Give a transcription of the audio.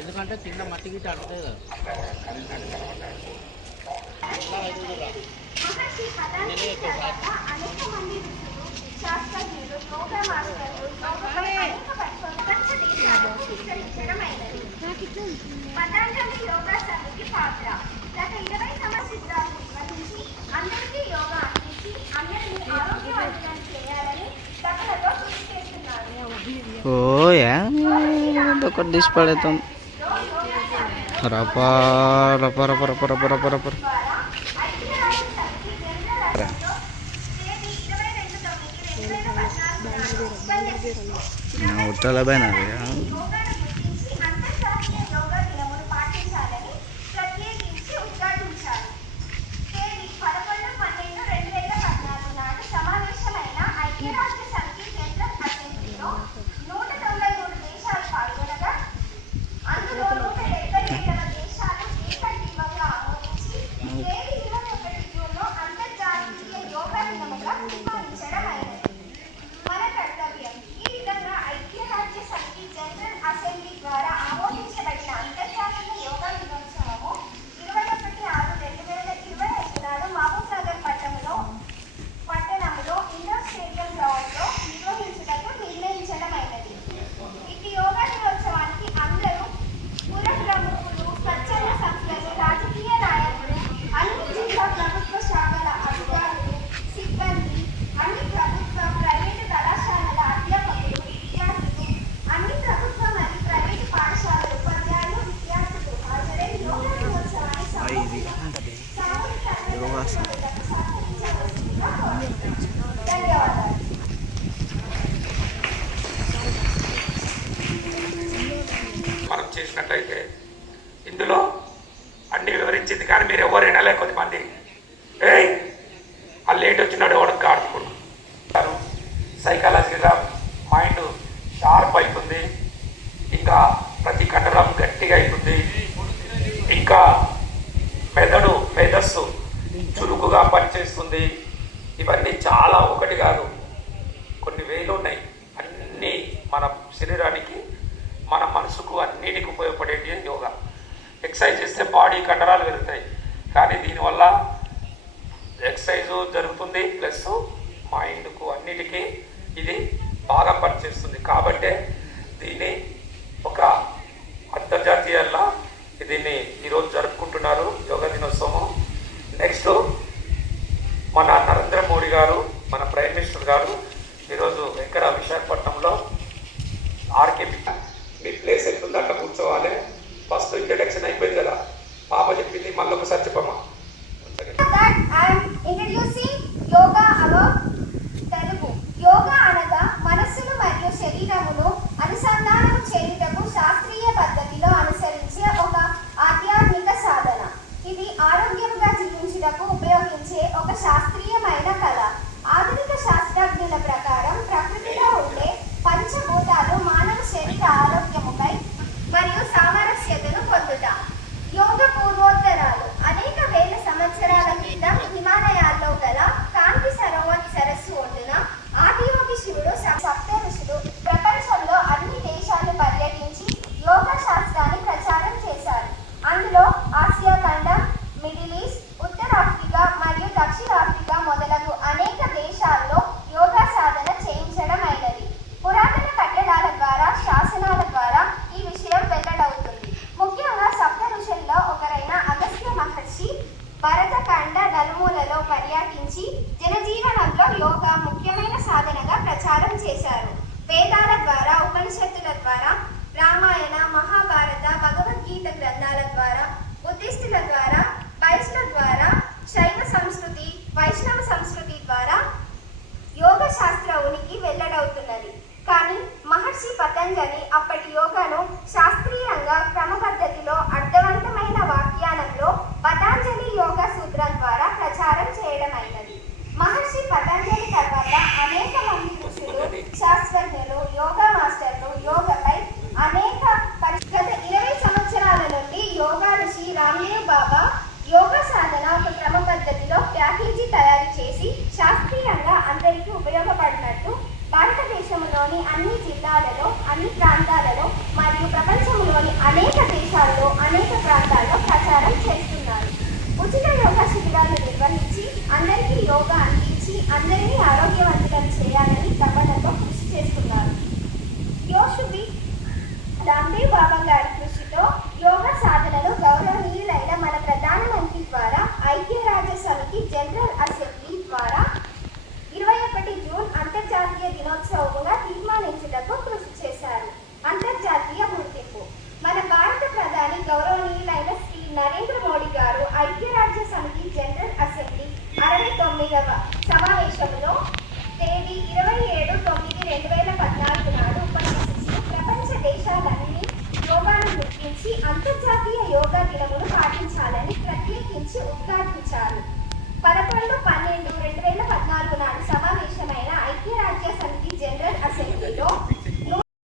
ఎందుకంటే కింద మట్టి గిట్ట అంటుంది కదా. పతంజలి యోగా సమితి పాత్ర గత 20 సంవత్సరాల నుంచి అందరికీ యోగా అందించి అందరినీ ఆరోగ్యవంతులను చేయాలని తపనతో కృషి చేస్తున్నారు. ఒకటి తీసి పడేద్దాం. రపా రప రప రప రప రప రప ఉట్టాల పైన మనం చేసినట్లయితే ఇందులో అన్ని వివరించింది, కానీ మీరు ఎవరు వినలే. కొద్దిమంది ఆ లేట్ వచ్చినాడు ఎవరికి ఆడుకుంటారు. సైకాలజీగా మైండ్ షార్ప్ అవుతుంది, ఇంకా ప్రతి కండరం గట్టిగా అవుతుంది, ఇంకా మేధస్సు చురుకుగా పనిచేస్తుంది. ఇవన్నీ చాలా ఒకటి కాదు, కొన్ని వేలు ఉన్నాయి. అన్నీ మన శరీరానికి మన మనసుకు అన్నిటికి ఉపయోగపడేది యోగా. ఎక్సర్సైజ్ చేస్తే బాడీ కండరాలు పెరుగుతాయి, కానీ దీనివల్ల ఎక్సర్సైజు జరుగుతుంది, ప్లస్ మైండ్కు అన్నిటికీ ఇది బాగా పనిచేస్తుంది. కాబట్టే దీన్ని ఒక అంతర్జాతీయంగా దీన్ని ఈరోజు జరుపుకుంటున్నారు, యోగా దినోత్సవం. నెక్స్ట్ మన నరేంద్ర మోడీ గారు, మన ప్రైమ్ మినిస్టర్ గారు ఈరోజు ఎక్కడ విశాఖపట్నంలో ఆర్కేపీ మీ ప్లేస్ ఎట్లుంది అట్లా కూర్చోవాలి. ఫస్ట్ ఇంట్రడక్షన్ అయిపోయింది కదా, పాప చెప్పింది, మళ్ళీ ఒకసారి చెప్పమ్మా. యోగా అనగా మనస్సును మరియు శరీరమును అనుసంధానం చేయుటకు శాస్త్రీయ పద్ధతిలో అనుసరించే ఒక ఆధ్యాత్మిక సాధన. ఇది ఆరోగ్యంగా జీవించుటకు ఉపయోగించే ఒక శాస్త్రీయమైన కళ. ఆధునిక శాస్త్రజ్ఞుల ప్రకారం ప్రకృతిలో ఉండే పంచభూతాలు మానవ శరీర ఆరోగ్యముపై మరియు సామరస్యతను పొందుట. యోగ పూర్వోత్తరాలు అనేక వేల సంవత్సరాల క్రితం హిమాలయాల్లో గల కాంతి సరోవర్ సరస్సు ఒడ్డున ఆదియోగి శివుడు సప్త ఋషులు ప్రపంచంలో అన్ని దేశాలు పర్యటించి యోగ శాస్త్రాన్ని ప్రచారం చేశారు. అందులో ఆసియా ఖండం, మిడిల్ ఈస్ట్, ఉత్తర ఆఫ్రికా మరియు దక్షిణ ఆఫ్రికా మొదలగు అనేక దేశాల్లో యోగా సాధన చేయించడం అయినది. పురాతన కట్టడాల ద్వారా, శాసనాల ద్వారా ఈ విషయం వెల్లడవుతుంది. ముఖ్యంగా సప్త ఋషుల్లో ఒకరైన అగస్త్య మహర్షి భరతఖండ నలుమూలలో పర్యటించి జనజీవనంలో యోగా ముఖ్యమైన సాధనగా ప్రచారం చేశారు. వేదాల ద్వారా, ఉపనిషత్తుల ద్వారా, రామాయణ, మహాభారత, భగవద్గీత గ్రంథాల ద్వారా, బుద్ధిస్టుల ద్వారా, వైష్ణవ ద్వారా, శైవ సంస్కృతి, వైష్ణవ సంస్కృతి ద్వారా యోగ శాస్త్ర ఉనికి వెల్లడవుతున్నది. కానీ మహర్షి పతంజలి అప్పటి యోగాను శాస్త్రీయంగా క్రమపద్ధతిలో అర్థవంతమైన వ్యాఖ్యానంలో పతంజలి యోగా సూత్రం ద్వారా ప్రచారం చేయడం అయినది. మహర్షి పతంజలి తర్వాత అనేక మంది ఋషులు, శాస్త్రజ్ఞులు, యోగా మాస్టర్లు యోగపై అనేక గత 20 సంవత్సరాల నుండి యోగా ఋషి రామ్దేవ్ బాబా యోగా సాధన ఒక క్రమ పద్ధతిలో ప్యాకేజీ తయారు చేసి శాస్త్రీయంగా అందరికీ ఉపయోగపడినట్టు భారతదేశంలోని అన్ని జిల్లాలలో, అన్ని ప్రాంతాలలో మరియు ప్రపంచంలో ప్రపంచంలోని అనేక దేశాల్లో అనేక ప్రాంతాల్లో ప్రచారం చేస్తున్నారు. ఉచిత యోగా శిబిరాలు నిర్వహించి అందరికీ యోగా అందించి అందరినీ ఆరోగ్యవంతంగా